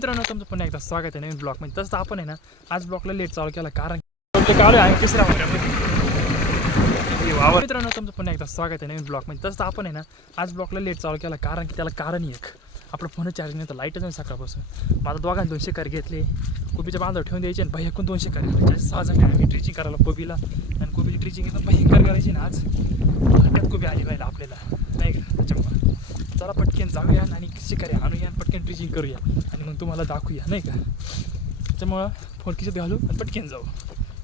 मित्रांनो तुमचं पुन्हा एकदा स्वागत आहे नवीन ब्लॉगमध्ये. तसं आपण आहे ना आज ब्लॉगला लेट चालू केला कारण काल आहे तिसऱ्या वावर. मित्रांनो तुमचं पुन्हा एकदा स्वागत आहे नवीन ब्लॉगमध्ये. तसं आपण आहे ना आज ब्लॉगला लेट चालू केला कारण की त्याला कारण एक आपलं फोन चार्जिंग नाही तर लाईटच नाही सकाळपासून. माझा दोघांना 2 शिकार घेतले, कोबीच्या बांधावर ठेवून द्यायचे आणि भाईकून 2 शिकार घेतले. 6 जण आम्ही ट्रिचिंग करायला कोबीला आणि कोबीची ट्रिचिंग एकदम भयंकर करायची ना. आज हटक्यात कोबी आली पाहिजे आपल्याला नाही का. त्याच्यामुळं चला पटकन जाऊया आणि शिकारी आणूया आणि पटकन ट्रिचिंग करूया आणि मग तुम्हाला दाखवूया नाही का. त्याच्यामुळं फोन खिशात घालू आणि पटकन जाऊ.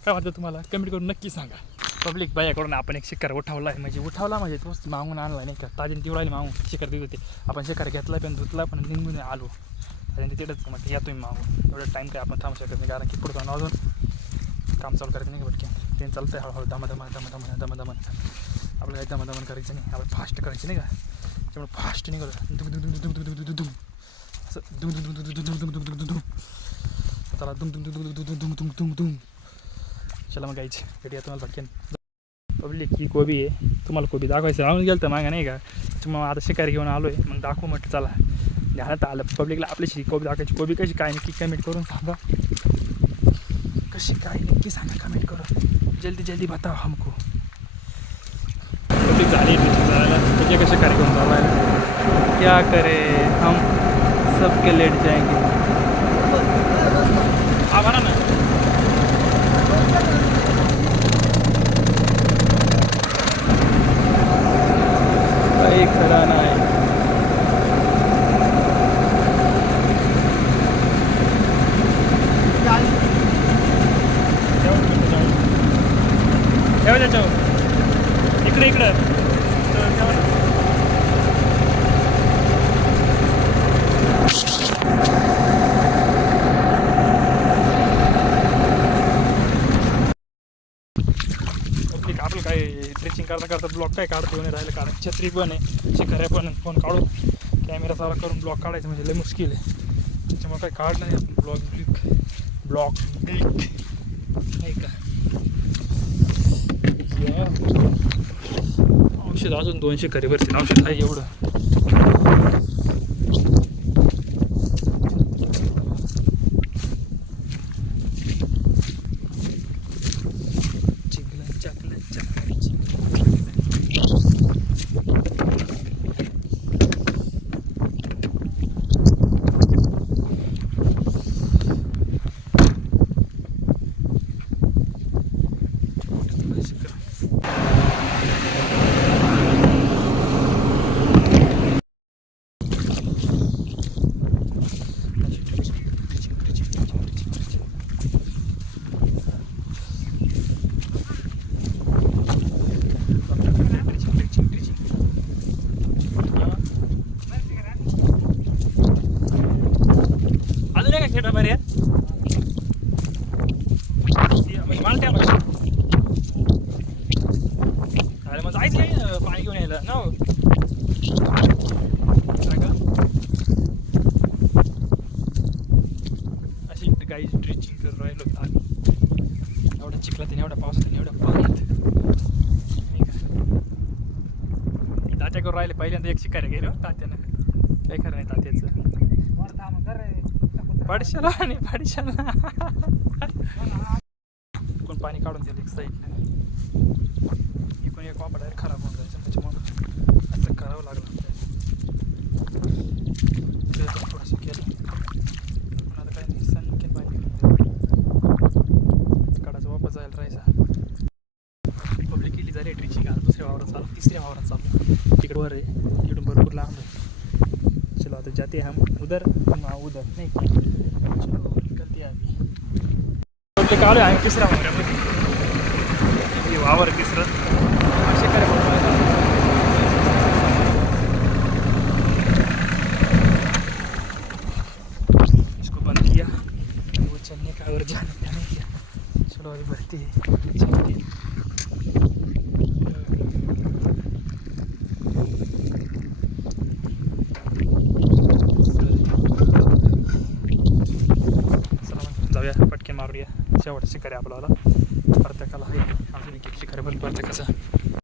काय वाटतं तुम्हाला कमेंट करून नक्की सांगा. पब्लिक बायाकडून आपण एक शिकार उठवला आहे म्हणजे तोच मागून आणला नाही का. ताजीन तिवळायला मागून शिकार देत होते. आपण शिकार घेतला पण धुतला पण निघून आलो आणि तिथेच मग या तुम्ही मागून. एवढं टाईम काय आपण थांबू शकत नाही कारण की पुढं अजून काम चालू करायचं नाही का. पटकन ते चालतं आहे हळूहळू दमा आपलं काही दमा करायचं नाही. आपण फास्ट करायचं नाही का. त्यामुळे फास्ट निघालं असं त्याला दुम चला मग गायची भेटूया तुम्हाला पटकन. पब्लिक ही कोबी आहे, तुम्हाला कोबी दाखवायचं राहून गेलं तर मागा नाही का. मग आता शिकारी घेऊन आलो आहे मग दाखवू म्हटलं चला ध्यानात आलं पब्लिकला आपल्याशी कोबी दाखवायची. कोबी कशी काय नक्की कमेंट करून सांगा, कशी काय नक्की सांगा कमेंट करून. जल्दी बताओ हमको. पब्लिक झाली तुझे कसे शिकारी घेऊन जावायला. क्या करे हम सबके लेट जाएंगे. आभार ना एक खड़ा नाही. इकडे आपलं काय ट्रेचिंग करता ब्लॉक काय काढतो नाही राहिलं कारण छत्री पण आहे शिकाऱ्या पण फोन काढू कॅमेरा सारा करून ब्लॉक काढायचं म्हणजे लय मुश्किल आहे. त्याच्यामुळे काय काढलं नाही ब्लॉक नाही का. औषध अजून 200 करी भरतील औषध आहे एवढं. अरे मग जायचं पाणी घेऊन यायला ना. अशी गाई ड्रिचिंग करून राहिलो आम्ही एवढ्या चिखलात आणि एवढ्या पावसात आणि एवढ्या पाण्यात नाही का. तात्या करून राहिले पहिल्यांदा एक शिकाऱ्या गेलो तात्यानं. काय खरं नाही तात्याचं पडशाला आणि पडशाला कोण पाणी काढून दिलं एक साईडने. इकडून एक वापा डायरेक्ट खराब होऊन जायचं त्याच्यामुळं असं करावं लागलं. थोडंसं केलं पण आता काय नाही सनकेन पाणी काढायचा वापस जायला राहायचा. पब्लिक केली झाली ट्रिचिंग आता दुसऱ्या वावरात चालू तिसऱ्या वावरात चालू तिकडे वर आहे तिकडून भरपूर लांब आहे. चलो आता जाते हम उधर उधर नाही चलो निकलते आम्ही. पब्लिक आलो आहे तिसऱ्या वावरामध्ये वावर तिसरं शिकारी इसको बंद किया वो चलने का और जाने का नहीं किया. चलो अभी बढ़ती है. जाऊया पटकन मारूया शेवटचं शिकारी आपल्याला. प्रत्येकाला आहे अजून एक शिकारी पण प्रत्येकाचं